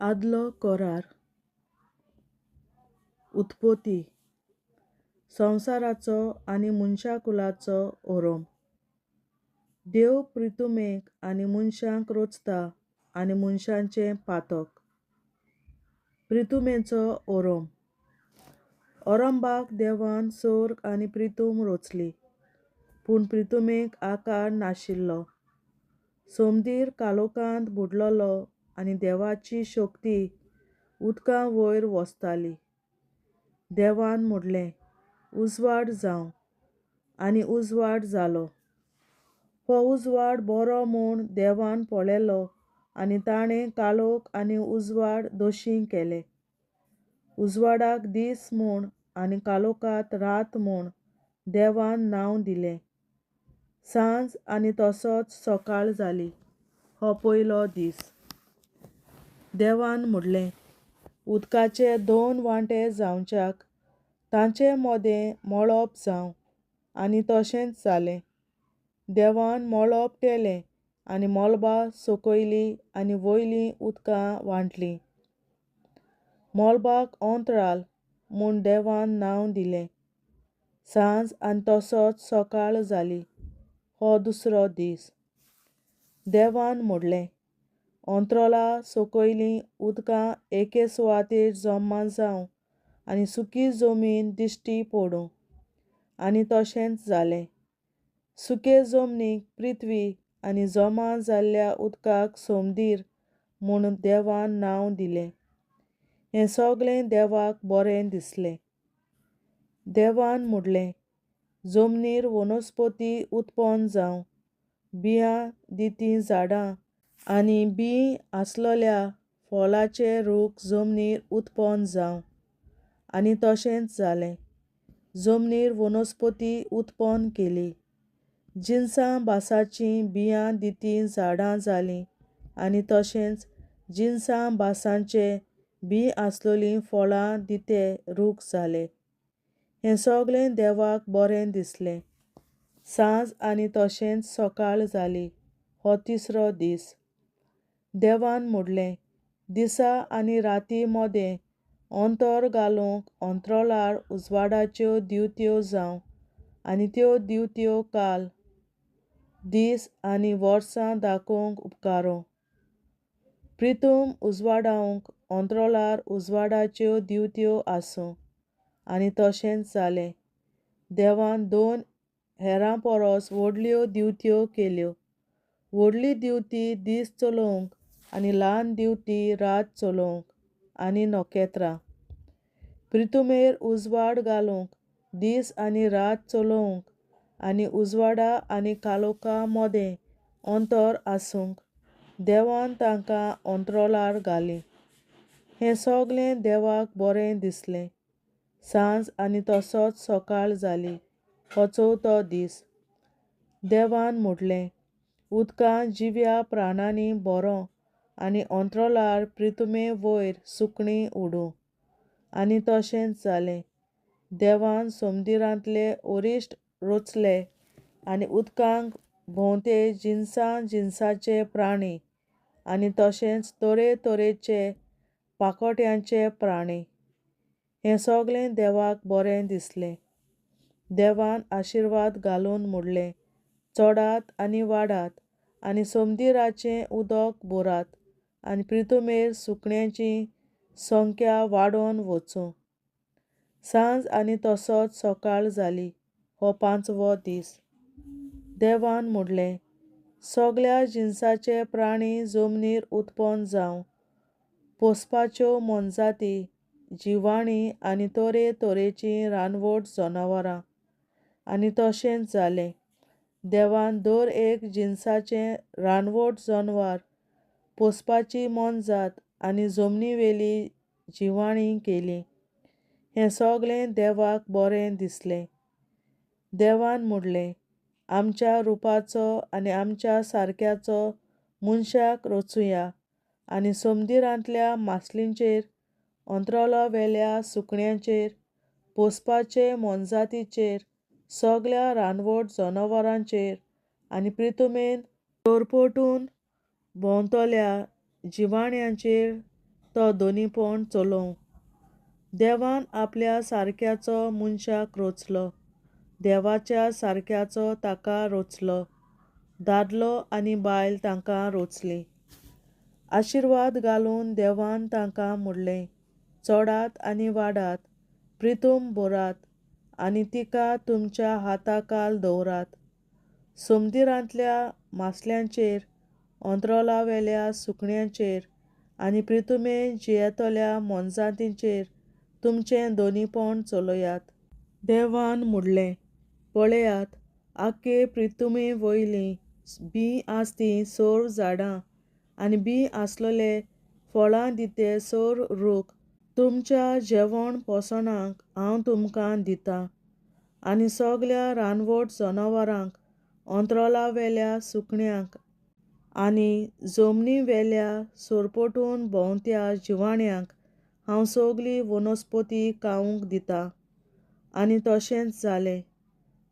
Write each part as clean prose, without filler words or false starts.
आदलो कोरार. उत्पत्ती. संवसाराचो आनी मनशाकुलाचो ओरोम. देव प्रितुमेक आनी मनशांक रोचता आनी मनशांचें पातक. प्रितुमेचो ओरोम. ओरोंबाक देवान सर्ग आनी प्रितूम रोचली, पूण प्रितुमेक आकार नाशिल्लो. समंदीर कालोखांत बुडलोलो आनी देवाची शक्ती उदकां वयर वसताली. देवान म्हणलें, उजवाड जावं, आनी उजवाड जालो. हो उजवाड बरो म्हूण देवान पळयलो आनी ताणें कालोख आनी उजवाड दोशीं केले. उजवाडाक दीस म्हूण आनी कालोखाक रात म्हूण देवान नांव दिलें. सांज आनी तसोच सकाळ जाली, हो पयलो दीस. देवान म्हणलें, उदकाचे 2 वांटे जावच्याक तांचे मदें मळब जावं, आनी तशेंच जालें. देवान मळब केलें आनी मळबां सकयलीं आनी वयलीं उदकां वांटलीं. मळबाक अंतराल म्हूण देवान नांव दिलें. सांज आनी तसोच सकाळ जाली, हो दुसरो दीस. देवान म्हणलें, अंतराला सकयलीं उदकां एके सुवातेर जमा जावं आनी सुकी जमीन दिश्टी पडूं, आनी तशेंच जालें. सुके जमनीक पृथ्वी आनी जमा जाल्ल्या उदकाक समंदीर म्हूण देवान नांव दिलें. हें सगळें देवाक बरें दिसलें. देवान म्हणलें, जमनीर वनस्पती उत्पन्न जावं, बियां दितीं झाडां आनी बीं आसलोल्या फळांचे रूख जमनीर उत्पन्न जावं, आनी तशेंच जालें. जमनीर वनस्पती उत्पन्न केली. जिनसां बासाचीं बियां दितीं झाडां जालीं, आनी तशेंच जिनसां बासांचे बीं आसलोलीं फळां दिते रूख जाले. हें सगळें देवाक बरें दिसलें. सांज आनी तशेंच सकाळ जाली, हो तिसरो दीस. देवान म्हणलें, दिसा आनी राती मदें अंतर घालूंक अंतराळार उजवाडाच्यो दिवत्यो जावं, आनी त्यो दिवत्यो काल, दीस आनी वर्सां दाखोवंक उपकारूं. प्रितूम उजवाडावंक अंतराळार उजवाडाच्यो दिवत्यो आसूं, आनी तशेंच जालें. देवान 2 हेरां परस व्हडल्यो दिवत्यो केल्यो. व्हडली दिवती दीस चलोवंक आनी ल्हान दिवटी रात चलोवंक, आनी नखेत्रां. प्रितुमेर उजवाड घालूंक, दीस आनी रात चलोवंक, आनी उजवाडा आनी कालोखा मदें अंतर आसूंक देवान तांकां अंतराळार घालीं. हें सगळें देवाक बरें दिसलें. सांज आनी तसोच सकाळ जाली, हो चवथो दीस. देवान म्हणलें, उदकां जिव्या प्राण्यांनी भरों आनी अंतराळार प्रितुमे वयर सुकणीं उडूं, आनी तशेंच जालें. देवान समंदिरांतले अरिश्ट रोचले आनी उदकांक भोंवते जिनसांचे प्राणी, आनी तशेंच तरेतरेचे पाखोट्यांचे प्राणी. हें सगळें देवाक बरें दिसलें. देवान आशिर्वाद घालून म्हणलें, चडात आनी वाडात, आनी समंदिराचें उदक भरात, आनी प्रितुमेर सुकण्यांची संख्या वाडोवन वचूं. सांज आनी तसोच सकाळ जाली, हो पांचवो दीस. देवान म्हणलें, सगळ्या जिनसाचे प्राणी जमनीर उत्पन्न जावं, पोसपाच्यो मोनजाती, जिवाणीं आनी तरेतरेचीं रानवट जनावरां, आनी तशेंच जालें. देवान दर एक जिनसाचें रानवट जनवार, पोसपाची मोनजात आनी जमनीवेलीं जिवाणीं केलीं. हें सगळें देवाक बरें दिसलें. देवान म्हणलें, आमच्या रुपाचो आनी आमच्या सारक्याचो मनशाक रचुया, आनी समंदिरांतल्या मासलींचेर, अंतराळावेल्या सुकण्यांचेर, पोसपाचे मोनजातींचेर, सगळ्या रानवट जनावरांचेर, आनी प्रितुमेन तरपटून भोंवतल्या जिवाण्यांचेर तो दोनीपण चलोवं. देवान आपल्या सारक्याचो मनशाक रोचलो. देवाच्या सारक्याचो ताका रोचलो. दादलो आनी बायल तांकां रोचली. आशिर्वाद घालून देवान तांकां म्हणलें, चोडात आनी वाडात, प्रितूम भरात आनी तिका तुमच्या हाताखाल दवरात. समुद्रांतल्या मासल्यांचेर, अंतराळावेल्या सुकण्यांचेर आनी प्रितुमेन जियेतल्या मोनजातींचेर तुमचें दोनीपण चलयात. देवान म्हणलें, पळयात, आख्खे प्रितुमे वयलीं बीं आसतीं सोर झाडां आनी बीं आसलोले फळां दिते सोर रूख तुमच्या जेवण पोसणाक हांव तुमकां दितां. आनी सगल्या रानवट जनावरांक, अंतराळावेल्या सुकण्यांक आनी जमनीवेल्या सोरपटून भोंवत्या जिवाण्यांक हांव सगली वनस्पती खावंक दितां. आनी तशेंच जालें.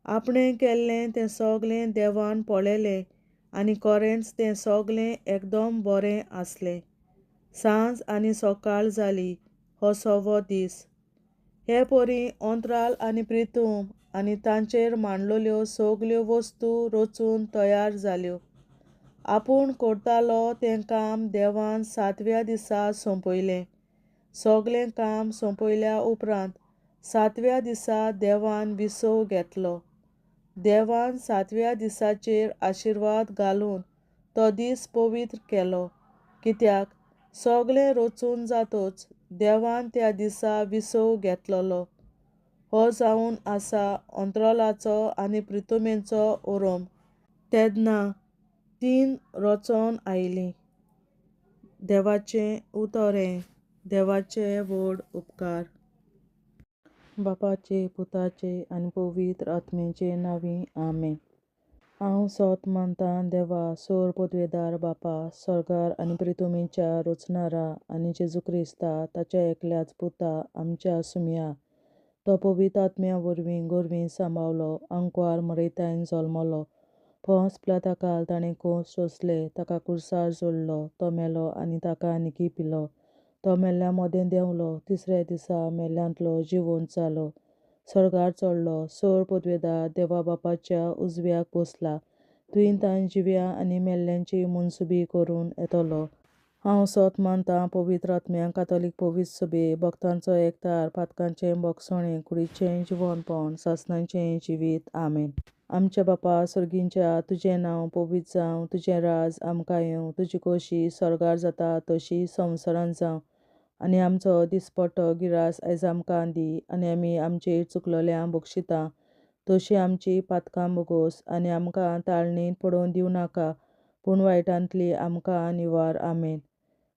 आपणें केल्लें तें सगलें देवान पळयलें आनी खरेंच तें सगलें एकदम बरें आसलें. सांज आनी सकाळ जाली हो 6वो दीस. हे परी अंतराळ आनी प्रितूम आनी तांचेर मांडलोल्यो सगल्यो वस्तू रचून तयार जाल्यो. आपूण करतालो तें काम देवान 7व्या दिसा सोंपयलें. सगलें काम सोंपयल्या उपरांत 7व्या दिसा देवान विसव घेतलो. देवान 7व्या दिसाचेर आशिर्वाद घालून तो दीस पवित्र केलो, कित्याक सगलें रचून जातच देवान त्या दिसा विसव घेतलोलो. हो जावन आसा अंतराळाचो आनी प्रितुमेचो उरूम. तेन्ना 3 रचोन आयलीं. देवाचें उतोरें. देवाचे व्हड उपकार. बापाचे, पुताचे आनी पवित्र आत्म्याचे नांवीं आमेन. हांव सोत मानतां देवा, सोर पदवेदार बापा, सर्गार आनी प्रितुमेच्या रचणारा आनी जेजू क्रिस्ता ताच्या एकल्याच पुता आमच्या सुम्या. तो पवित्र आत्म्या वरवीं गोरवीं सांबाळलो, आंकवार मरयतायन जल्मलो. पोंस पिलाताकाल ताणें खूंस सोंसले, ताका क्रुसार जोडलो. तो मेलो आनी ताका निकी पिलो. तो मेल्ल्या मोदें देंवलो. 3ऱ्या दिसा मेल्ल्यांतलो जिवंत जालो. सर्गार चडलो. सोर पदवेदार देवा बापाच्या उजव्याक बसला. थंय ताण जिव्या आनी मेल्ल्यांची मनसुबी करून येतलो. हांव सोत मानतां पवित्र आत्म्याक, कातोलीक पवित्र सभे, भक्तांचो एकठार, पातकांचें भोगसणें, कुडीचें जिवंतपण, सासणाचें जिवीत. आमेन. आमच्या बापा सर्गींच्या, तुजें नांव पवित्र जावं, तुजें राज आमकां येवं, तुजी खोशी सर्गार जाता तशी संवसारांत जावं. आनी आमचो दिसपट्टो गिरास आयज आमकां दी. आनी आमी आमचेर चुकलोल्यांक बक्षितां तशीं आमची पातकां बोगोस. आनी आमकां ताळणेंत पडोवन दिवं नाका, पूण वायटांतली आमकां निवार. आमेन.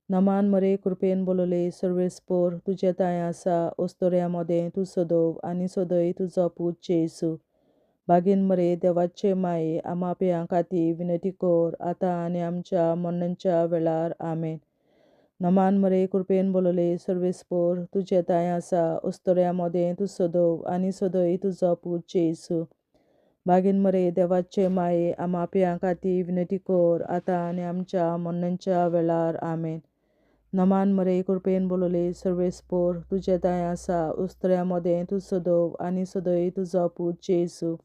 नमान मरे कृपेन बोलोले सर्वेस्पोर, तुजे ताय आसा अस्तोऱ्या मोदें तूं सदोव आनी सदय तुजो पूत जेसू. बागीन मरे देवाचे माये, आमा पियां खातीर विनंती कर, आतां आनी आमच्या मरणाच्या वेळार. आमेन. नमान मरे कृपेन बोलोले सर्वेस्पोर, तुजे ताय आसा अस्तोऱ्या मोदें तूं सदोव आनी सदय तुजो पूत जेसू. बागीन मरे देवाचे माये, आमा पियां खातीर विनंती कर, आतां आनी आमच्या मरणाच्या वेळार. आमेन. नमान मरे कृपेन बोलोले सर्वेस्पोर, तुजे ताय आसा अस्तोऱ्या मोदें तूं सदोव आनी सदय तुजो पूत जेसू.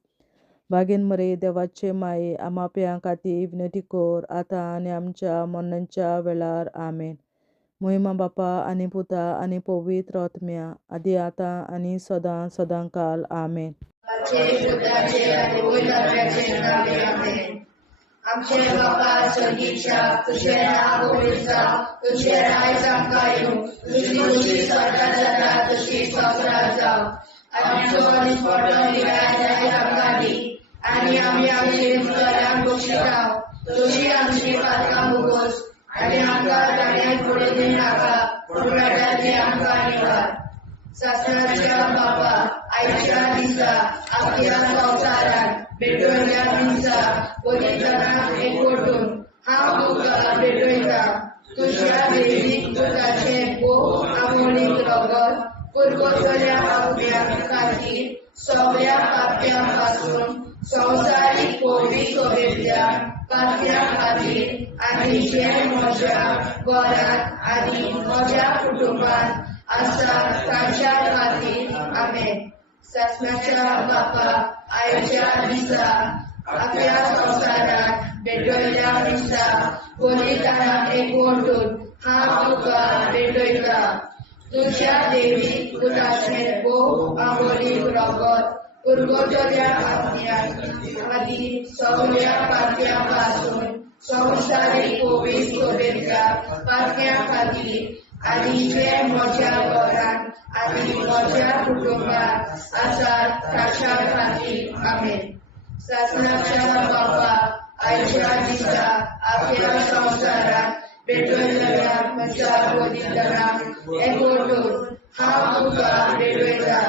बागीन मरे देवाचे माये, आमा पियां खातीर विनंती कर, आतां आनी आमच्या मरणाच्या वेळार. आमेन. महिमा बापा आनी पुता आनी पवित्र आत्म्या, आदी आतां आनी सदां सदांकाल. आमेन. आमचे बापा स्वर्गीच्या, तुझें नांव पवित्र जावं, तुझें राज आमकां येवं, तुजी खुशी स्वर्गांत जाता तशी संवसारांत जावं. आमचो दिसपट्टो गिरास आयज आमकां दी. आनी आमी आमचे चुकलोल्यांक बक्षितां तशीं आमची पातकां बोगोस. आनी आमकां ताळ्यांत पडोवन दिवं नाका, पूण वायटांतली आमकां निवार. सासणाच्या बापा, आयच्या दिसा आख्या संवसारांत भेटोयल्या दिसा पवित्रांक एकवटून हांव तुका भेटयतां. तुज्या वेळीक दुदाचें पोव आमोणीक रगत पुरगोसल्या आत्म्या खातीर सगळ्या पाप्यांपासून संसारिक कोविड सोबेतल्या पाप्या खातीर आनी जे म्हज्या घरांत आनी म्हज्या कुटुंबात आसा तांच्या खातीर आमेन. शासनाच्या बापा आयच्या दिसा आपल्या संसारात भेटयल्या दिसा बलिदानाक एकवटून हांव तुका भेटयता. तुझ्या देवी पुताचें भोव आंबोलीक रगत पुरगटल्या आत्म्याक खातीर सगळ्या पाप्यांपासून संसारीक कोविड सोबेतल्या पाप्या खातीर आनी जे म्हज्या घरांत आनी म्हज्या कुटुंबात आसात तांच्या खातीर आमेन. शासनाच्या बापा आयच्या दिसा आपल्या संसारात भेटयल्या म्हज्या बलिदानाक एकवटून हांव तुका भेटयता.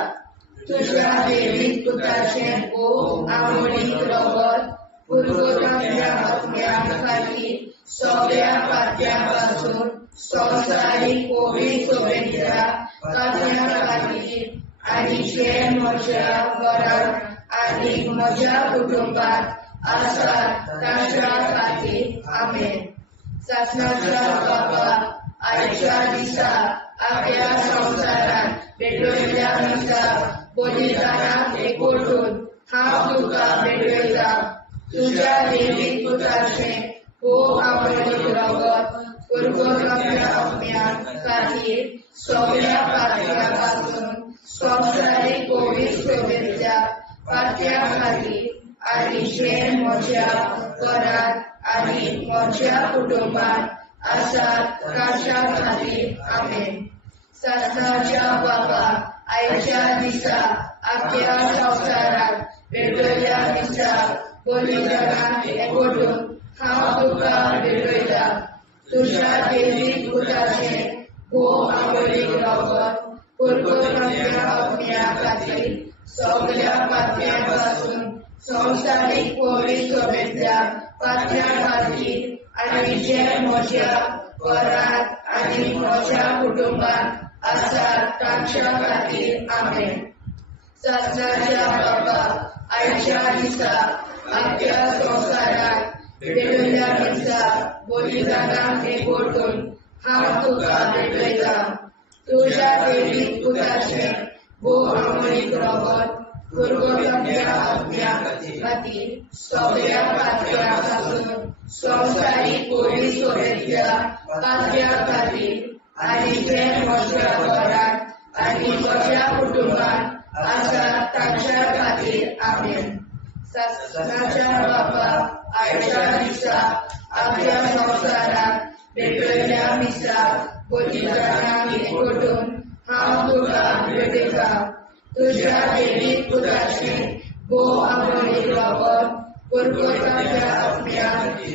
तुझ्या देवीक पुताचें भोव आंबोलीक रगत पुरगटल्या आत्म्या खातीर सगळ्या पाप्यांपासून संसारीक कोविड सोबेतल्या पाप्या खातीर आनी जे म्हज्या घरांत आनी म्हज्या कुटुंबात आसात तांच्या खातीर आमेन. शासनाच्या बापा आयच्या दिसा आपल्या संसारात भेटयल्या दिसा बलिदानाक एकवटून हांव तुका भेटयता. तुझ्या देवीक पुताचें भोव आंबोलीक रगत पुरगटल्या आत्म्या खातीर सगळ्या पाप्यांपासून संसारीक कोविड सोबेतल्या पाप्या खातीर आनी जे म्हज्या घरांत आनी म्हज्या कुटुंबात आसात तांच्या खातीर आमेन. शासनाच्या बापा आयच्या दिसा आपल्या संसारात भेटयल्या दिसा बलिदानाक एकवटून हांव तुका भेटयता. तुझ्या देवीक पुताचें भोव आंबोलीक रगत पुरगटल्या आत्म्या खातीर सगळ्या पाप्यांपासून संसारीक कोविड सोबेतल्या पाप्या खातीर आनी जे म्हज्या घरांत आनी म्हज्या कुटुंबात आसात तांच्या खातीर आमेन. शासनाच्या बापा आयच्या दिसा आपल्या संसारात भेटयल्या दिसा बलिदानाक एकवटून हांव तुका भेटयता. तुझ्या देवीक पुताचें भोव आंबोलीक रगत पुरगटल्या आत्म्या खातीर सगळ्या पाप्यांपासून संसारीक कोविड सोबेतल्या पाप्या खातीर आनी जे म्हज्या घरांत आनी म्हज्या कुटुंबात आसात तांच्या खातीर आमेन. शासनाच्या बापा आयच्या दिसा आपल्या संसारात भेटयल्या दिसा बलिदानाक एकवटून हांव तुका भेटयता. तुझ्या देवीक पुताचें भोव आंबोलीक रगत पुरगटल्या आत्म्या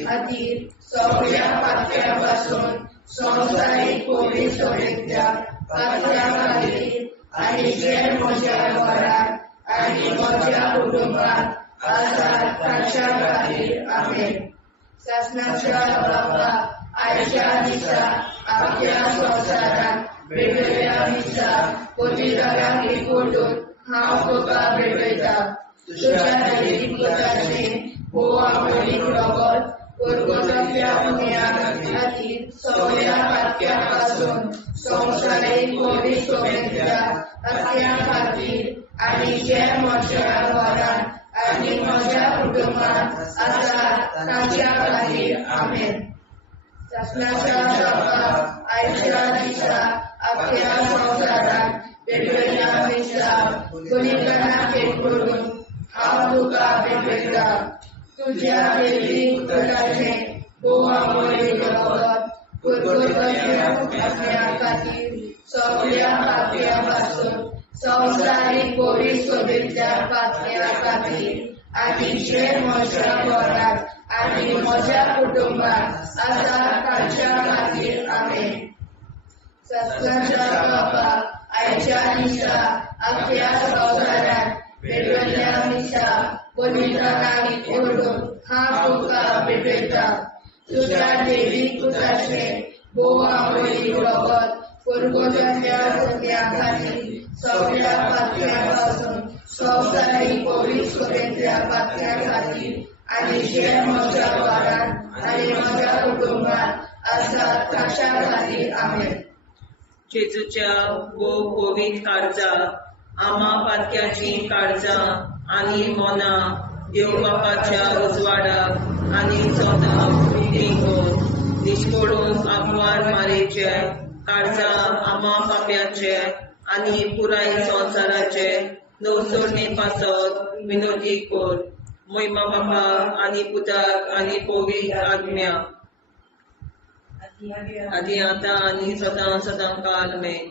खातीर सगळ्या पाप्यांपासून संसारीक कोविड सोबेतल्या पाप्या खातीर आनी जे म्हज्या घरांत आनी म्हज्या कुटुंबात आसात तांच्या खातीर आमेन. शासनाच्या बापा आयच्या दिसा आपल्या संसारात भेटयल्या दिसा बलिदानाक एकवटून हांव तुका भेटयता. तुझ्या देवीक पुताचें भोव आंबोलीक रगत पुरगटल्या आत्म्या खातीर सगळ्या पाप्यांपासून संसारीक कोविड सोबेतल्या पाप्या खातीर आनी जे म्हज्या घरांत आनी म्हज्या कुटुंबात आसात तांच्या खातीर आमेन. शासनाच्या बापा आयच्या दिसा आपल्या संसारात भेटयल्या दिसा बलिदानाक एकवटून हांव तुका भेटयता. तुझ्या देवीक पुताचें भोव आंबोलीक रगत पुरगटल्या आत्म्या खातीर सगळ्या पाप्यांपासून संसारीक कोविड सोबेतल्या पाप्या खातीर आनी जे म्हज्या घरांत आनी म्हज्या कुटुंबात आसात तांच्या खातीर आमेन. शासनाच्या बापा आयच्या दिसा आपल्या संसारात भेटयल्या दिसा बलिदानाक एकवटून हांव तुका भेटयता. तुझ्या देवीक पुताचें भोव आंबोलीक रगत पुरगटल्या आत्म्या खातीर सगळ्या पाप्यांपासून संवसारीक पवित्र सभेंतल्या पातल्या खातीर आनी जे म्हज्या वारांत आनी म्हज्या कुटुंबात आसात ताच्या खातीर आमेन. जेजूच्या पवित्र काळजा आमा पातक्याची काळजा आनी मोना देव बापाच्या उजवाडाक आनी सोदाक निष्पडून आग्वार मारेचे काळजा आमा पाप्याचे आनी पुराय संवसाराचे नवसोडणे पासत विनोदी कोर. महिमा बापा आनी पुताक आनी पवित्र आत्म्या आदी आतां आनी सदां सदां काल आमेन.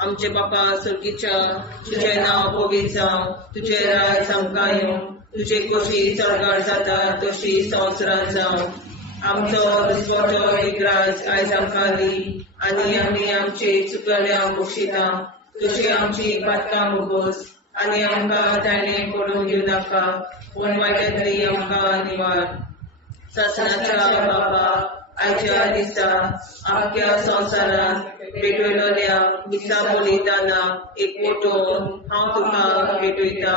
आमचे बापा सर्गीच्या तुझे नांव पवित्र जावं, तुझे राज आमकां येवं, तुझे कशी सरगार जाता तशी संवसारांत जावं. आमचो दिसवटो विग्राज आयज आमकां दी आनी आमी आमचे चुकल्यांक बक्षिता. तुजी आमची पातकां मुगोस आनी आमकां ताणें पडून दिवं नाका, पूण वायटांतली आमकां निवार. सासणाच्या बापा आयच्या दिसा आख्या संवसारांत भेटयलोल्या दिसा बलिदाना एकवटून हांव तुका भेटयता.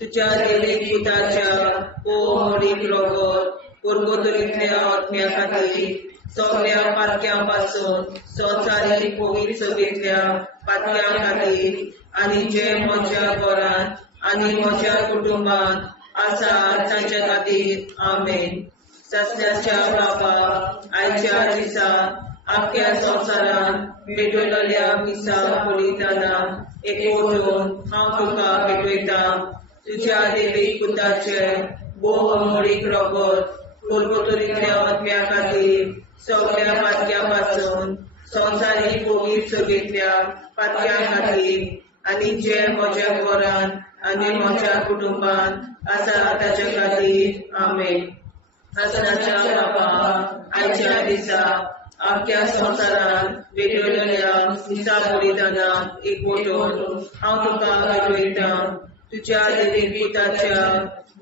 तुज्या देवीक पुताच्या मोडीक रगत पुर्गोतरींतल्या आत्म्या खातीर सगळ्या पातक्यां पासून संवसारीक पवित्र सभेंतल्या पातक्यां खातीर आनी जे म्हज्या घरांत आनी म्हज्या कुटुंबांत आसा तांच्या खातीर आमेन. सासण्याच्या बापा आयच्या दिसा आख्या संवसारांत भेटयलोल्या दिसा बलिदाना एकवटून हांव तुका भेटयता. तुज्या देवीक पुताचे मोडीक रगत पुर्गोतरींतल्या आत्म्या खातीर सगळ्या पातक्यां पासून संवसारीक पवित्र सभेंतल्या पातक्यां खातीर आनी जे म्हज्या घरांत आनी म्हज्या कुटुंबांत आसा ताच्या खातीर आमेन. सासणाच्या बापा आयच्या दिसा आख्या संवसारांत भेटयलोल्या दिसा बलिदाना एकवटून हांव तुका भेटयता. तुज्या देवीक पुताच्या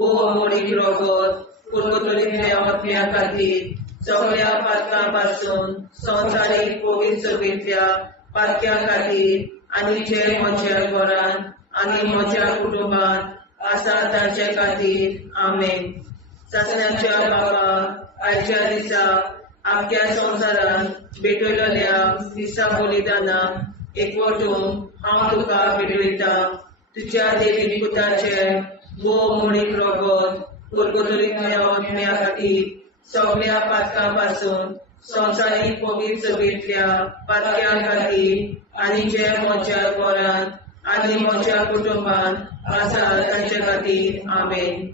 मोडीक रगत पुर्गोतरींतल्या आत्म्या खातीर सगळ्या पातकां पासून संवसारीक पवित्र सभेंतल्या पातक्यां खातीर आनी जे म्हज्या घरांत आनी म्हज्या कुटुंबांत आसा तांचे खातीर आमेन. सासण्याच्या बापा आयच्या दिसा आख्या संवसारांत भेटयलोल्या दिसा बलिदाना एकवटून हांव तुका भेटयता. तुज्या देवीक पुताचे मोडीक रगत पुर्गोतरींतल्या आत्म्या खातीर सगळ्या पातकां पासून संवसारीक पवित्र सभेंतल्या पातक्यां खातीर आनी जे म्हज्या घरांत आनी म्हज्या कुटुंबांत आसा तांचे खातीर आमेन.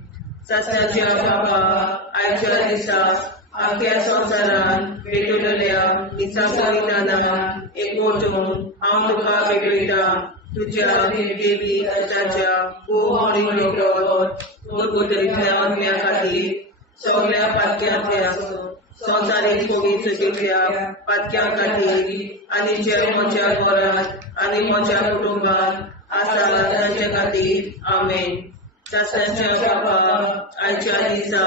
सासण्याच्या बापा आयच्या दिसा आख्या संवसारांत भेटयलोल्या दिसा बलिदाना एकवटून हांव तुका भेटयता. तुज्या देवीक पुताच्या मोडीक रगत पुर्गोतरींतल्या आत्म्या खातीर सगळ्या पातक्यांतल्या संवसारीक पवित्र सभेंतल्या पातक्यां खातीर आनी जे म्हज्या घरांत आनी म्हज्या कुटुंबांत आसा तांचे खातीर आमेन. सासण्याच्या बापा आयच्या दिसा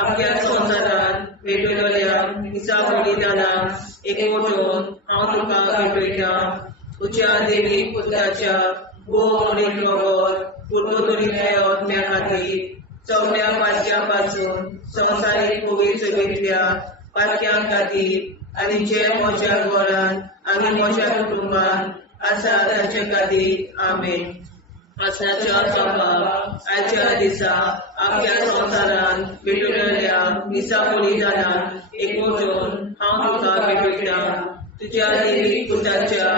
आख्या संवसारांत भेटयलोल्या दिसा बलिदाना एकवटून हांव तुका भेटयता. तुज्या देवीक पुताच्या मोडीक रगत पुर्गोतरींतल्या आत्म्या खातीर सगळ्या पातक्यां पासून संवसारीक पवित्र सभेंतल्या पातक्यां खातीर आनी जे म्हज्या घरांत आनी म्हज्या कुटुंबांत आसा तांचे खातीर आमेन. सासण्याच्या बापा आयच्या दिसा आख्या संवसारांत भेटयलोल्या दिसा बलिदाना एकवटून हांव तुका भेटयता. तुज्या देवीक पुताच्या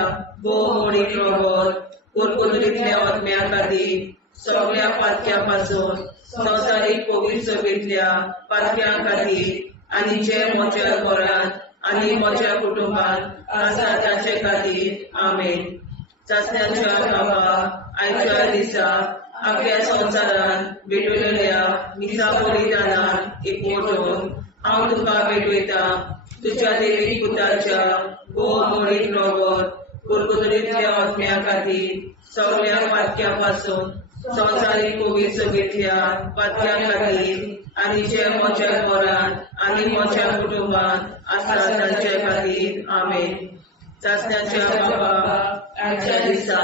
मोडीक रगत पुर्गोतरींतल्या आत्म्या खातीर सगळ्या पातक्यां पासून संवसारीक पवित्र सभेंतल्या पातक्यां खातीर आनी जे म्हज्या घरांत आनी म्हज्या कुटुंबांत आसा तांचे खातीर आमेन. सासण्याच्या बापा आयच्या दिसा आख्या संवसारांत भेटयलोल्या दिसा बलिदाना एकवटून हांव तुका भेटयता. तुज्या देवीक पुताच्या मोडीक रगत पुर्गोतरींतल्या आत्म्या खातीर सगळ्या पातक्यां पासून संवसारीक पवित्र सभेंतल्या पातक्यां खातीर आनी जे म्हज्या घरांत आनी म्हज्या कुटुंबांत आसा तांचे खातीर आमेन. सासण्याच्या बापा आजच्या दिसा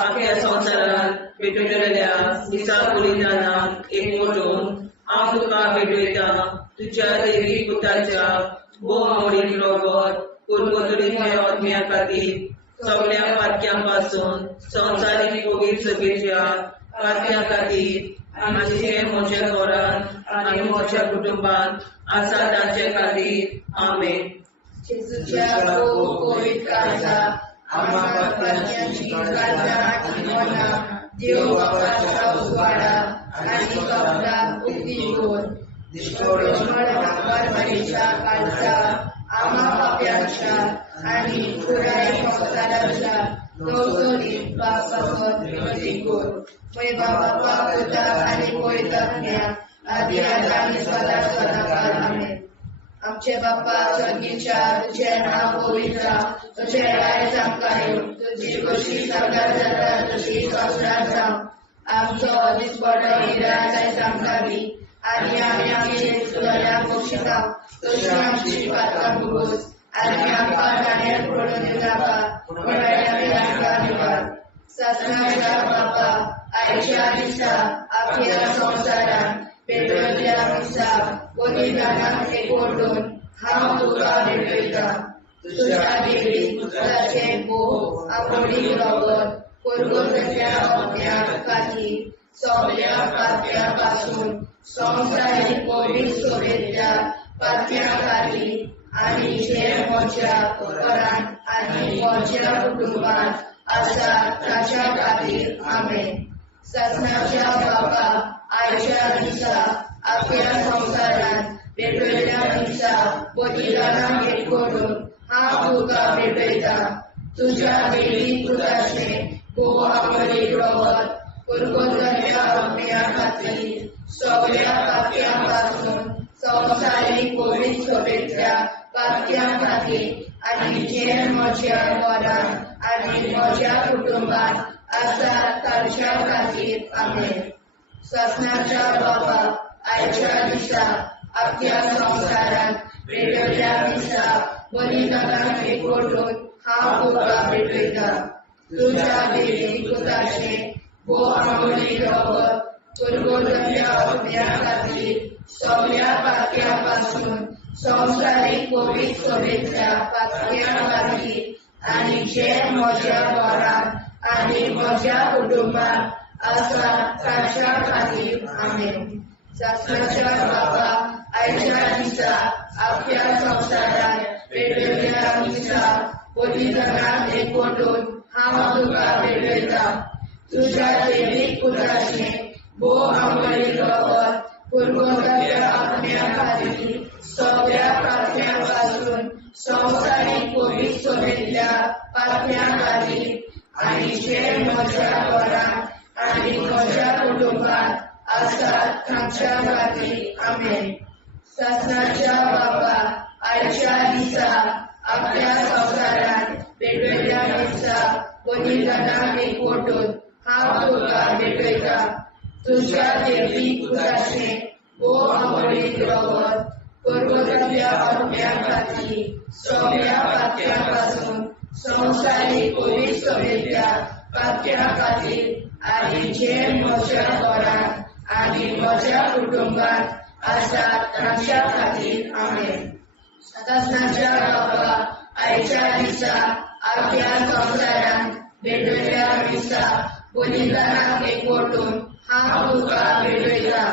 अख्ख्या संवसारात भेटलेल्या दिसा बलिदानाक एकवटून हांव तुका भेटयता तुझ्या दैवी पुताच्या भोवमोडीक रगत कुरबुतडीच्या आत्म्या खातीर सगळ्या पातक्यां पासून संवसारीक कोवीड सभेच्या पातक्यां खातीर आनी जे म्हज्या घरांत आनी म्हज्या कुटुंबांत आसा तांचे खातीर आमेन. जेजूच्या कोवीड काळजा आम्हा पातक्यांची काळजा आनी मना देव बापाच्या उजवाडा आनी कबराक उक्ती कर. परमेच्या काळजा आम्हा पाप्यांच्या आनी पुराय संवसाराच्या नवसरीत पासत विनती कर. बाबा पुता आनी पवित्रात्म्या आदी आनी सदा सदाकाळ आमेन. आमचे बाप्पा स्वर्गीच्या तुझे नाव पवित्र तुझे राय जावं तुझी कशी सगळ्यात जाता तशी संवसारात जावं. आमचो दिसपडो निराय आमकां दी आनी आमी आमचे चुकल्यांक बक्षिता तशी आमची पातकां भोगोस आनी आमकां गाण्यार पडून नाका पूण आमकां निवाड. ससनाच्या बापा आयच्या दिसा आख्या संवसारान भेटयल्या दिसा बलिदानाक एकवटून हांव तुका भेटयता तुझ्या देवी पुत्राचे भोव आमोडी रगत कुरबुतड्या आत्म्या खातीर सगळ्या पातक्यां पासून संवसारीक कोवीड सभेच्या पातक्यां खातीर आनी जे म्हज्या घरांत आनी म्हज्या कुटुंबांत आसा ताच्या खातीर आमेन. ससनाच्या बापा आयच्या दिसा आख्या संवसारान भेटयल्या दिसा बलिदानाक एकवटून हांव तुका भेटयता तुझ्या देवी पुताचे भोव आमोडी रगत कुरबुतड्या आत्म्या खातीर सगळ्या पातक्यां पासून संवसारीक कोवीड सभेच्या पातक्यां खातीर आनी जे म्हज्या घरांत आनी म्हज्या कुटुंबांत आसा ताच्या खातीर आमेन. ससनाच्या बापा आयच्या दिसा आख्या संवसारात भेटयल्या दिसा बलिदानाक एकवटून हांव तुका भेटयता तुझ्या देवी पुताचे भोव आमोडी रगत कुरबुतड्या आत्म्या खातीर सगळ्या पातक्यां पासून संवसारीक कोवीड सभेच्या पातक्यां खातीर आनी जे म्हज्या घरांत आनी म्हज्या कुटुंबांत आसा ताच्या खातीर आमेन. ससनाच्या बापा आयच्या दिसा आख्या संवसारात भेटयल्या दिसा बलिदानाक एकवटून हांव तुका भेटयता तुझ्या देवी पुताचे भोव आमोडी रगत कुरबुतड्या आत्म्या खातीर सगळ्या पातक्यां पासून संवसारीक कोवीड सभेच्या पातक्यां खातीर आनी जे म्हज्या घरांत आनी म्हज्या कुटुंबांत आसा तांच्या खातीर आमेन. ससनाच्या बापा आयच्या दिसा आख्या संवसारात भेटयल्या दिसा बलिदानाक एकवटून हांव तुका भेटयता तुझ्या देवी पुताचे भोव आमोडी रगत कुरबुतड्या आत्म्या खातीर सगळ्या पातक्यां पासून संवसारीक कोवीड सभेच्या पातक्यां खातीर आनी जे म्हज्या घरांत आनी म्हज्या कुटुंबांत आसा तांच्या खातीर आमेन. ससनाच्या बापा आयच्या दिसा आख्या संवसारान भेटयल्या दिसा बलिदानाक एकवटून हांव तुका भेटयता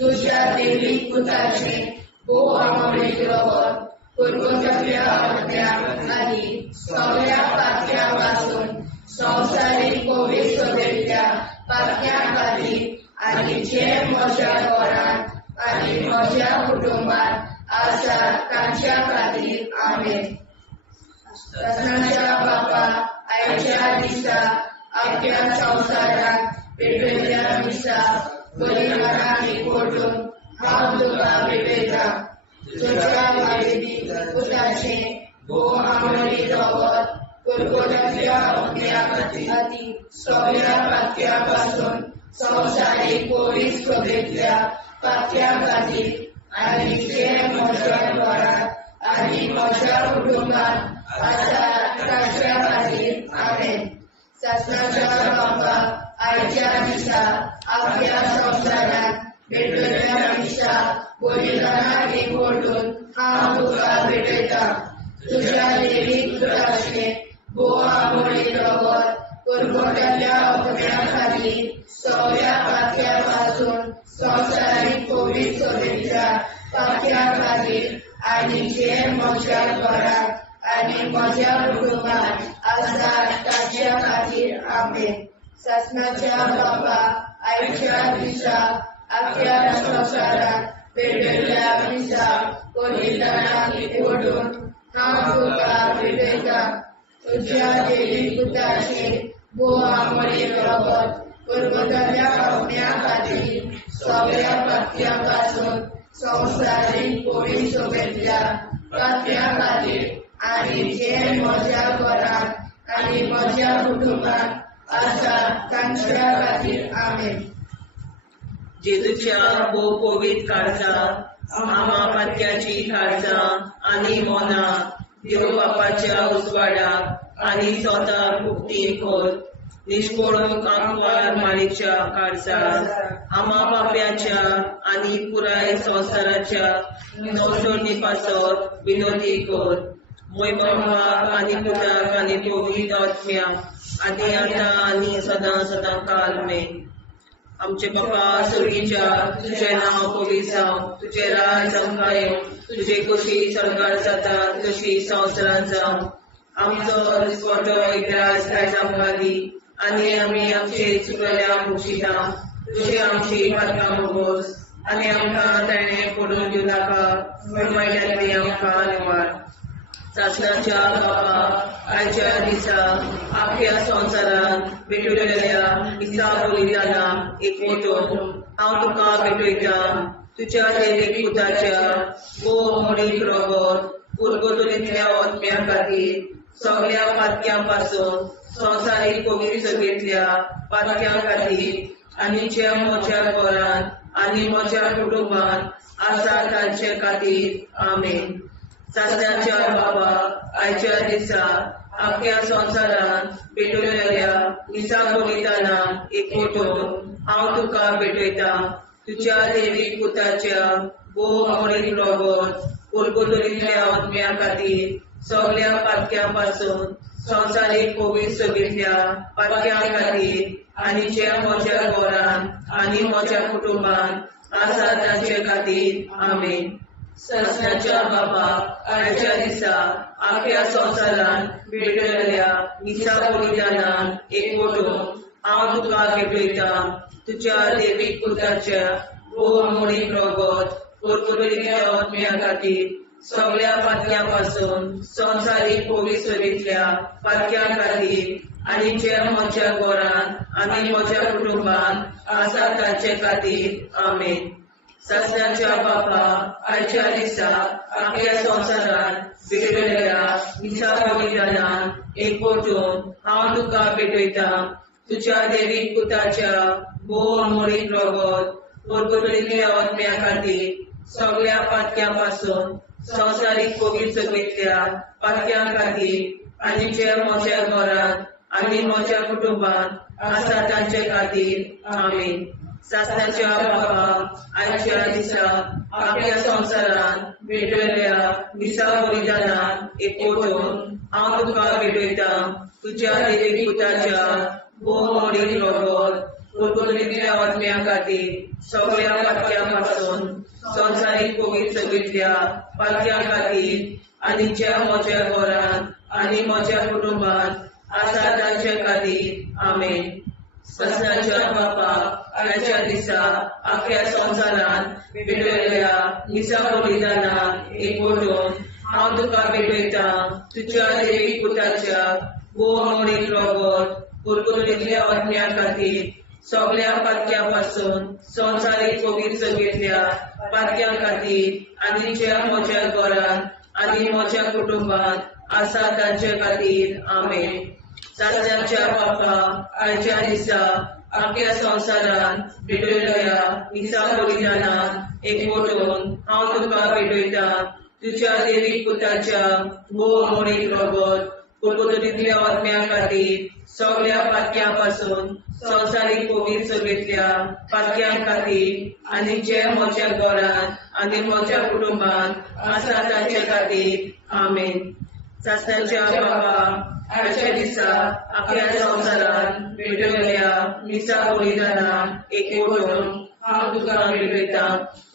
तुझ्या देवी पुताचे भोव आमोडी रगत कुरबुतड्या आत्म्या खातीर सगळ्या पातक्यां पासून संवसारीक कोवीड सभेच्या पातक्यां खातीर आनी जे म्हज्या घरांत आनी म्हज्या कुटुंबांत आसा तांच्या खातीर आमेन. ससनाच्या बापा आयच्या दिसा आख्या संवसारात भेटयल्या दिसा बलिदानाक एकवटून हांव तुका भेटयता तुझ्या देवी पुताचे भोव आमोडी रगत कुरबुतड्या आत्म्या खातीर सगळ्या पातक्यां पासून संवसारीक कोवीड सभेच्या पातक्यां खातीर आनी जे म्हज्या घरांत आनी म्हज्या कुटुंबांत आसा तांच्या खातीर आमेन. ससनाच्या बापा आयच्या दिसा आपल्या संसारात भेटलेल्या दिशा बलिदानाक एकवटून हांव तुका भेटयता तुझ्या देवीक दुराशे बोवा मोडी रगत कुरगोट्याच्या अवघड्या खाली सगळ्या पातक्यापासून संसारीक कोविड सोबेच्या पातक्या खातीर आनी जे म्हज्या घरात आनी म्हज्या कुटुंबात आसात ताच्या खातीर आमेन. ससनाच्या बापा आयच्या दिसा आपल्या संसारात भेटलेल्या दिसा बलिदानाक एकवटून हांव तुका भेटयता तुझ्या देवी पुताचे बोवा मोडी रगत कुरगोट्याच्या अवघड्या खातीर सगळ्या पातक्यापासून संसारीक कोविड सोबेच्या पातक्या खातीर आनी जे म्हज्या घरात आनी म्हज्या कुटुंबात आसा तांच्या खातीर आमेन. जेजूच्या भोव पवित्र काळजा आमा पातक्याची काळजा आनी मोना देव बापाच्या उजवाडाक आनी स्वता मुक्ती कर निष्पळून आंकवार माळेच्या काळजात आमा बाप्याच्या आनी पुराय संसाराच्या नवसोडणी पासत विनोदी कर मोयबापाक आनी पुताक आनी पवित्र आत्म्याक आनी आतां आनी सदां सदां काल मेन. आमचे बापा सर्गीच्या तुझे नाव पवित्र जावं तुझे राज आमकां येवं तुझे कशी सरकार जाता तशी संवसारांत जावं आमचो दिसपटो इतिहास आयज आमकां दी आनी आमी आमचे चुकलेल्या मुक्षिता तुझे आमची पातकां मोगोस आनी आमकां ताणें पडून दिवं नाका वायट्यांतली आमकां निवाड. सासणाच्या बापा आयच्या दिसा आख्या संवसारांत भेटलेल्या दिसा बलिदानाक एकवटून हांव तुका भेटयता तुझ्या देवीक पुताच्या बोव मोडीक रगत कुरगोटलेल्या आत्म्या खातीर सगळ्या पातक्यां पासून संवसारीक कोविड सगळेंतल्या पातक्यां खातीर आनी जे म्हज्या घरांत आनी म्हज्या कुटुंबात आसा तांचे खातीर आमेन. सासणाच्या बाबा आयच्या दिसा आख्या संवसारांत भेटलेल्या दिसा बलिदानाक एकवटून हांव तुका भेटयता तुझ्या देवीक पुताच्या बोव मोडीक रगत कुरगोटलेल्या आत्म्या खातीर सगळ्या पातक्यां पासून संवसारीक कोविड सगळेंतल्या पातक्यां खातीर आनी जे म्हज्या घरांत आनी म्हज्या कुटुंबात आसा तांचे खातीर आमेन. ससनाच्या बापा आयच्या दिसा आख्या संवसारांत भेटलेल्या दिसा बलिदानाक एकवटून हांव तुका भेटयता तुझ्या देवीक पुताच्या बोव मोडीक रगत कुरगोटलेल्या आत्म्या खातीर सगळ्या पातक्यां पासून संवसारीक कोविड सगळेंतल्या पातक्यां खातीर आनी जे म्हज्या घरांत आनी म्हज्या कुटुंबात आसा तांचे खातीर आमेन. ससनाच्या बापा आयच्या दिसा आख्या संवसारांत भेटलेल्या दिसा बलिदानाक एकवटून हांव तुका भेटयता तुझ्या देवीक पुताच्या बोव मोडीक रगत कुरगोटलेल्या आत्म्या खातीर सगळ्या पातक्यां पासून संवसारीक कोविड सगळेंतल्या पातक्यां खातीर आनी जे म्हज्या घरांत आनी म्हज्या कुटुंबात आसा तांचे खातीर आमेन. सासणाच्या बापा आयच्या दिसा आख्या संवसारांत भेटलेल्या दिसा बलिदानाक एकवटून हांव तुका भेटयता तुझ्या देवीक पुताच्या बोव मोडीक रगत कुरगोटलेल्या आत्म्या खातीर सगळ्या पातक्यां पासून संवसारीक कोविड सगळेंतल्या पातक्यां खातीर आनी ज्या म्हज्या घरांत आनी म्हज्या कुटुंबात आसा तांचे खातीर आमेन. ससनाच्या बापा आयच्या दिसा आख्या संवसारांत भेटलेल्या दिसा बलिदानाक एकवटून हांव तुका भेटयता तुझ्या देवीक पुताच्या बोव मोडीक रगत कुरगोटलेल्या आत्म्या खातीर सगळ्या पातक्यां पासून संवसारीक कोविड सगळेंतल्या पातक्यां खातीर आनी ज्या म्हज्या घरांत आनी म्हज्या कुटुंबात आसा तांचे खातीर आमेन. ससनाच्या बापा आयच्या दिसा आख्या संवसारांत भेटलेल्या दिसा बलिदानाक एकवटून हांव तुका भेटयता तुझ्या देवीक पुताच्या बोव मोडीक रगत कुरकुरीतल्या आत्म्या खातीर सगळ्या पातक्यां पासून संवसारीक पवित्र सभेंतल्या पातक्यां खातीर आनी जे म्हज्या घरांत आनी म्हज्या कुटुंबांत आसा तांचे खातीर आमेन. सासणाच्या बाबा आयच्या दिसा आख्या संवसारांत भेटयल्या मिसा बलिदानां एकवटून हांव तुका भेटयता.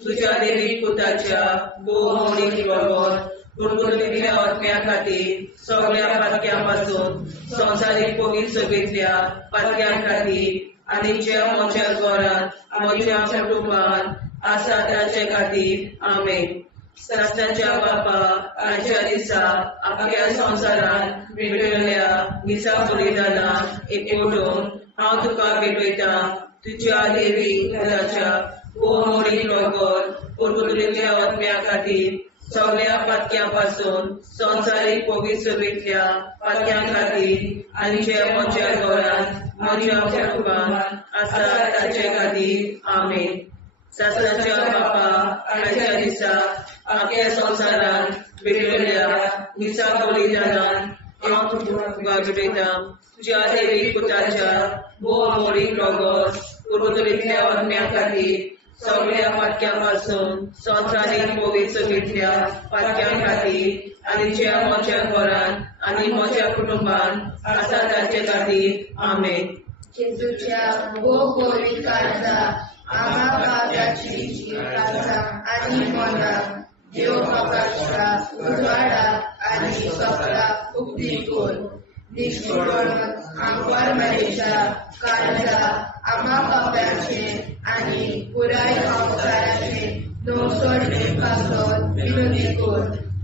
तुज्या देवीक पुताच्या भोवमोडीक वगत कुरकुरीतल्या आत्म्या खातीर सगळ्या पातक्यां पासून संवसारीक पवित्र सभेंतल्या पातक्यां खातीर आनी जे म्हज्या घरांत म्हज्या कुटुंबांत आसा तांचे खातीर आमेन. सासणाच्या बापा आयच्या दिसा आख्या संवसारांत भेटयल्या मिसा बलिदानां एकवटून हांव तुका भेटयता. तुज्या देवीक पुताच्या भोवमोडीक वगत कुरकुरीतल्या आत्म्या खातीर सगळ्या पातक्यां पासून संवसारीक पवित्र सभेंतल्या पातक्यां खातीर आनी जे म्हज्या घरांत म्हज्या कुटुंबांत आसा तांचे खातीर आमेन. सासणाच्या बापा आयच्या दिसा आख्या संवसारांत भेटयल्या मिसा बलिदानां हांव तुका भेटयता. तुज्या देवीक पुताच्या भोवमोडीक वगत कुरकुरीतल्या आत्म्या खातीर सगळ्या पातक्यां पासून संवसारीक पवित्र सभेंतल्या पातक्यां खातीर आनी जे म्हज्या घरांत आनी म्हज्या कुटुंबांत आसा तांचे खातीर आमेन. जेजूच्या भोवमोडीक काळजा आम्हा पाप्याची काळजा आनी मोलां देव म्हाका उजवाडा आनी सगळा उक्ती कोर. निश्चितपण आमकां मेळेच्या काळजा आम्हा पाप्याचे आनी पुराय संवसाराचे नवसोडणे पासून विनोदी कोर.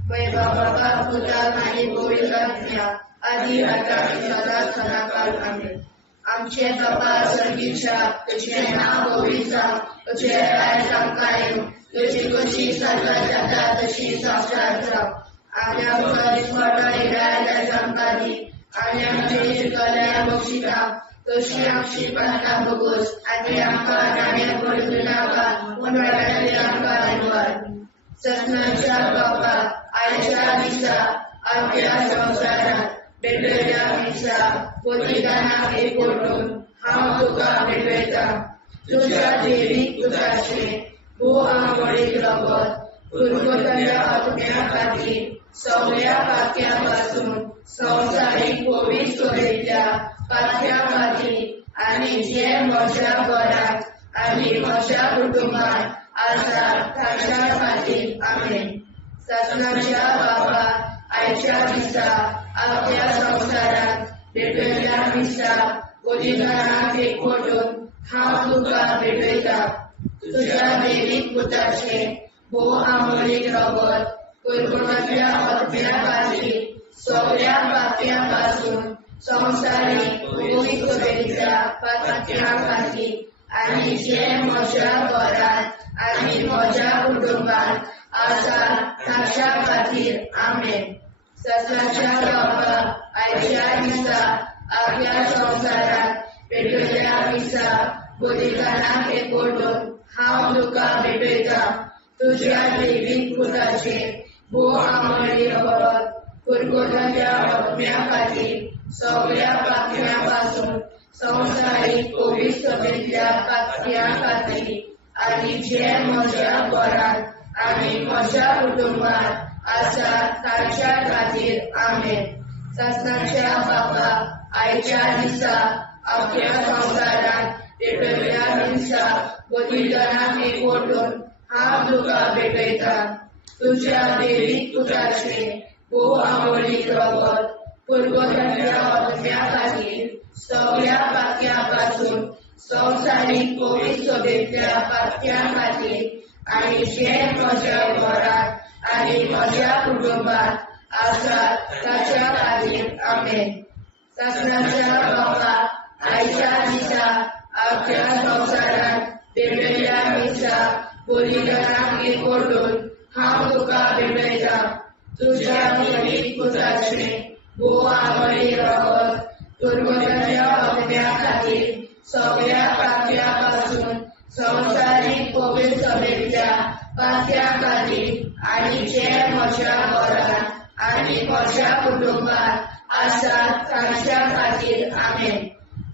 बाबा पुताक आनी पवित्र आदी आतां आनी सदांच सदांकाळ आमेन. आमचे बाबा सर्गीच्या तुझे नाव पवित्र तुझे राज आमकां येवं. तुजी कशी स्वर्गांत जाता तशी संवसारांत जावं. आनी आमकां दिसपट्टो इराय आमकां दी आनी आमचे शिकल्या बक्षिता तशी आमची प्रार्थना बगोस आनी आमकां नाण्या पडूं नाका पूण वाटायली आमकां निवार. ससनाच्या बाबा आयच्या दिसा आमच्या संवसारांत भेटयल्या मिसा बलिदानां एकवटून हांव तुका भेटयता. तुज्या देवीक पुताचे भोवमोडीक रगत कुरकुरीतल्या आत्म्या खातीर सगळ्या पातक्यां पासून संवसारीक पवित्र सभेंतल्या पातक्यां खातीर आनी जे म्हज्या घरांत आनी म्हज्या कुटुंबांत आसा तांच्या खातीर आमेन. ससनाच्या बाबा आयच्या दिसा आख्या संवसारांत भेटयल्या मिसा बलिदानां एकवटून हांव तुका भेटयता. तुज्या देवीक पुताचे भोवमोडीक रगत कुरकुरीतल्या आत्म्या खातीर सगळ्या पातक्यां पासून संवसारीक पवित्र सभेंतल्या पातक्यां खातीर आनी जे म्हज्या घरांत आनी म्हज्या कुटुंबांत आसा तांच्या खातीर आमेन. ससनाच्या बाबा आयच्या दिसा आख्या संवसारांत भेटयल्या मिसा बलिदानां एकवटून हांव तुका भेटयता. तुज्या देवीक पुताचे भोवमोडीक रगत कुरकुरीतल्या आत्म्या खातीर सगळ्या पातक्यां पासून संवसारीक पवित्र सभेंतल्या पातक्यां खातीर आनी जे म्हज्या घरांत आनी म्हज्या कुटुंबांत आसा तांच्या खातीर आमेन. ससनाच्या बापा आयच्या दिसा आख्या संवसारांत भेटयल्या मिसा बलिदानां एकवटून हांव तुका भेटयता. तुज्या देवीक पुताचे भोवमोडीक रगत कुरकुरीतल्या आत्म्या खातीर सगळ्या पातक्यां पासून संवसारीक पवित्र सभेंतल्या पातक्यां खातीर आनी जे म्हज्या घरांत आनी म्हज्या कुटुंबांत आसा तांच्या खातीर आमेन. ससनाच्या बापा आयच्या दिसा आख्या संवसारांत भेटयल्या मिसा बलिदानां एकवटून हांव तुका भेटयता. तुज्या देवीक पुताचे भोवमोडीक रगत कुरकुरीतल्या आत्म्या खातीर सगळ्या पातक्यां पासून संवसारीक पवित्र सभेंतल्या पातक्यां खातीर आनी जे म्हज्या घरांत आनी म्हज्या कुटुंबांत आसात तांच्या खातीर आमेन.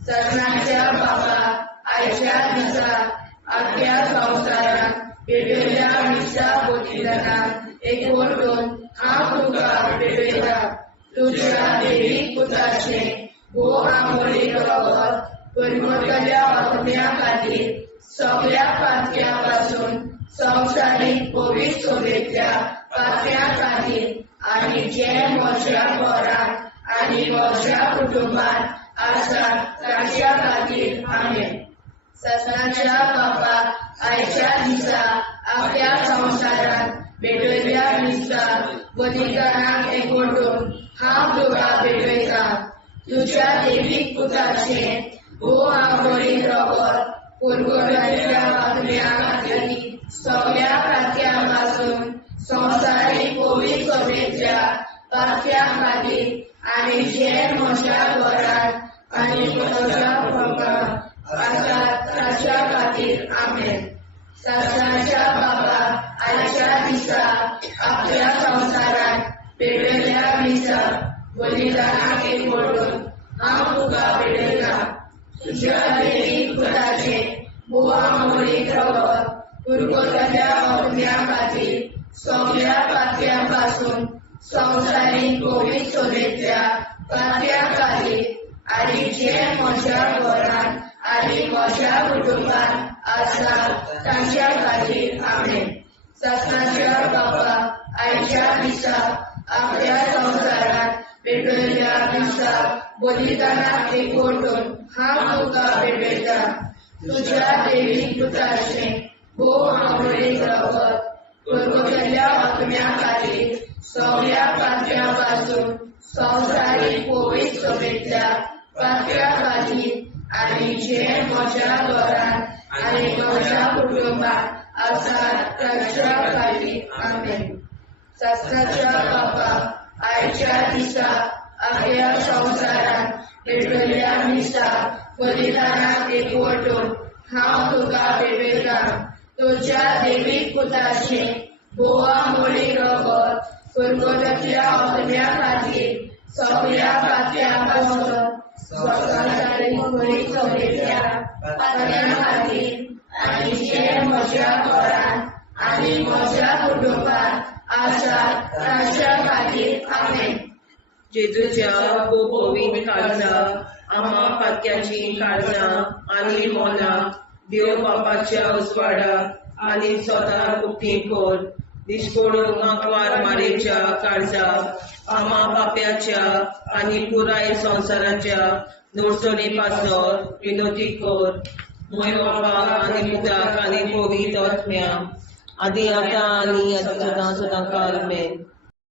सगळ्यांच्या बाबा आयच्या दिसा आख्या संवसारात पेटयल्या मिसा बलिदानाक एकवटून हांव तुका पेटयता. तुज्या देवीक पुताचे भोव आंबोळी रगत परमतल्या आत्म्या खातीर सगळ्या पातक्या पासून संवसारीक पवित्र सभेंतल्या पातक्या खातीर आनी जे म्हज्या घरांत आनी म्हज्या कुटुंबांत आसात तांच्या खातीर आमेन. ससनाच्या बापाक आयच्या दिसा आख्या संवसारात पेटयल्या मिसा बलिदानाक एकवटून हांव तुका पेटयता. तुज्या देवीक पुताचे भोव आंबोळी रगत परगटल्या आत्म्या खातीर सगळ्या पातक्या पासून संवसारीक पवित्र सभेंतल्या पातक्या खातीर आनी जे म्हज्या घरांत आनी म्हज्या कुटुंबांत आसात तांच्या खातीर आमेन. ससनाच्या बापाक आयच्या दिसा आख्या संवसारात पेटयल्या मिसा बलिदानाक एकवटून हांव तुका पेटयता. तुज्या देवीक पुताचे भोव आंबोळी रगत परगटल्या आत्म्या खातीर सगळ्या पातक्या पासून संवसारीक पवित्र सभेंतल्या पातक्या खातीर आनी जे म्हज्या घरांत आनी म्हज्या कुटुंबांत आसात तांच्या खातीर आमेन. ससनाच्या बापाक आयच्या दिसा आख्या संवसारात पेटयल्या मिसा बलिदानाक एकवटून हांव तुका पेटयता. तुज्या देवीक पुताचे भोव आंबोळी रगत परगटल्या आत्म्या खातीर सगळ्या पातक्या पासून संवसारीक पवित्र सभेंतल्या पातक्या खातीर आनी जे म्हज्या घरांत आनी म्हज्या कुटुंबांत आसात तांच्या खातीर आमेन. ससनाच्या बापाक आयच्या दिसा आख्या संवसारात पेटयल्या मिसा बलिदानाक एकवटून हांव तुका पेटयता. तुज्या देवीक पुताचे भोव आंबोळी रगत परगटल्या आत्म्या खातीर सगळ्या पातक्या पासून संवसारीक पवित्र सभेंतल्या पातक्या खातीर आनी जे म्हज्या घरांत आनी म्हज्या कुटुंबांत आसात तांच्या खातीर आमेन. जेजूच्या पवित्र काळजा आम्हा पातक्याची काळजा आनी मोला देव बापाच्या उजवाडाक आनी सदां उक्ती कोर. दिसपडून आंकवार मारेच्या काळजा आम्हा पाप्याच्या आनी पुराय संवसाराच्या नोडसणी पासत विनोदी कोर. मोय बापा आनी पुताक आनी पवित्र आत्म्या आदी आतां आनी सदां सदां काल आमेन.